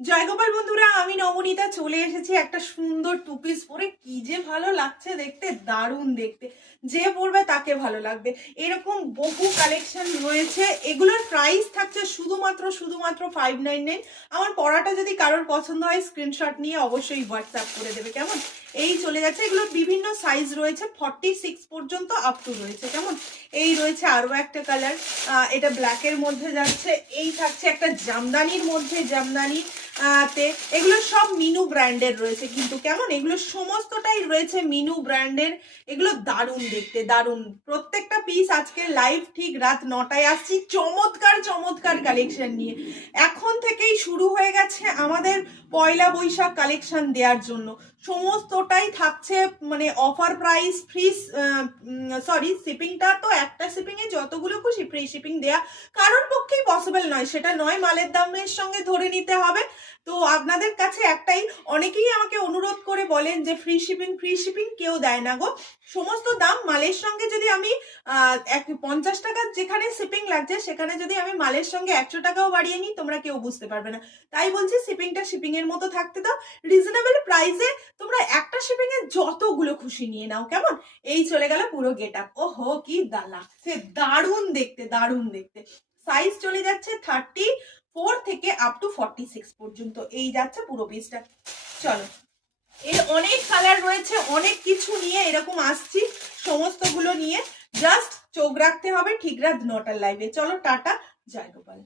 জয়গোপাল বন্ধুরা, আমি নবনীতা চলে এসেছি একটা সুন্দর টু পিস পরে। কি যে ভালো লাগছে দেখতে, দারুণ দেখতে। যে পরবে তাকে ভালো লাগবে। এরকম বহু কালেকশন রয়েছে। এগুলোর প্রাইস থাকছে শুধুমাত্র 599। আমার পরাটা যদি কারোর পছন্দ হয় স্ক্রিনশট নিয়ে অবশ্যই হোয়াটসঅ্যাপ করে দেবে, কেমন? এই চলে যাচ্ছে। এগুলোর বিভিন্ন সাইজ রয়েছে, 46 পর্যন্ত আপ টু রয়েছে, কেমন? এই রয়েছে আরো একটা কালার, এটা ব্ল্যাকের মধ্যে যাচ্ছে। এই থাকছে একটা জামদানির মধ্যে, জামদানি তে এগুলো সব মিনু ব্র্যান্ডের রয়েছে কিন্তু, কেমন? এগুলো সমস্তটাই রয়েছে মিনু ব্র্যান্ডের। এগুলো দারুণ দেখতে, দারুণ। প্রত্যেকটা পিস আজকে লাইভ ঠিক রাত 9টায় আসছি চমৎকার চমৎকার কালেকশন নিয়ে। এখন থেকেই শুরু হয়ে গেছে আমাদের পয়লা বৈশাখ কালেকশন দেওয়ার জন্য। সমস্তটাই থাকছে মানে অফার প্রাইস, ফ্রি, সরি, শিপিংটা তো একটা শিপিং এ যতগুলো খুশি ফ্রি শিপিং দেয়া কারোর পক্ষেই পসিবল নয়। সেটা নয় মালের দামের সঙ্গে ধরে নিতে হবে। তো আপনাদের কাছে একটাই, অনেকেই আমাকে অনুরোধ করে বলেন যে ফ্রি শিপিং কেউ দেয় না গো। সমস্ত দাম মালের সঙ্গে যদি আমি 50 টাকা যেখানে শিপিং লাগছে সেখানে যদি আমি মালের সঙ্গে 100 টাকাও বাড়িয়ে নিই, তোমরা কেউ বুঝতে পারবে না। তাই বলছি শিপিংটা শিপিং এর মতো থাকতে দাও। রিজনেবল প্রাইসে তোমরা একটা শিপিং এ যতগুলো খুশি নিয়ে নাও, কেমন? এই চলে গেল পুরো গেট আপ। ওহো কি লাগছে, দারুণ দেখতে, দারুণ দেখতে। সাইজ চলে যাচ্ছে 34 থেকে আপ টু 46 পর্যন্ত। এই যাচ্ছে পুরো পিসটা। চলো, এর অনেক কালার রয়েছে, অনেক কিছু নিয়ে এরকম আসছি। সমস্তগুলো নিয়ে জাস্ট চোখ রাখতে হবে ঠিক রাত 9টার লাইভে। চলো, টাটা, জয় গোপাল।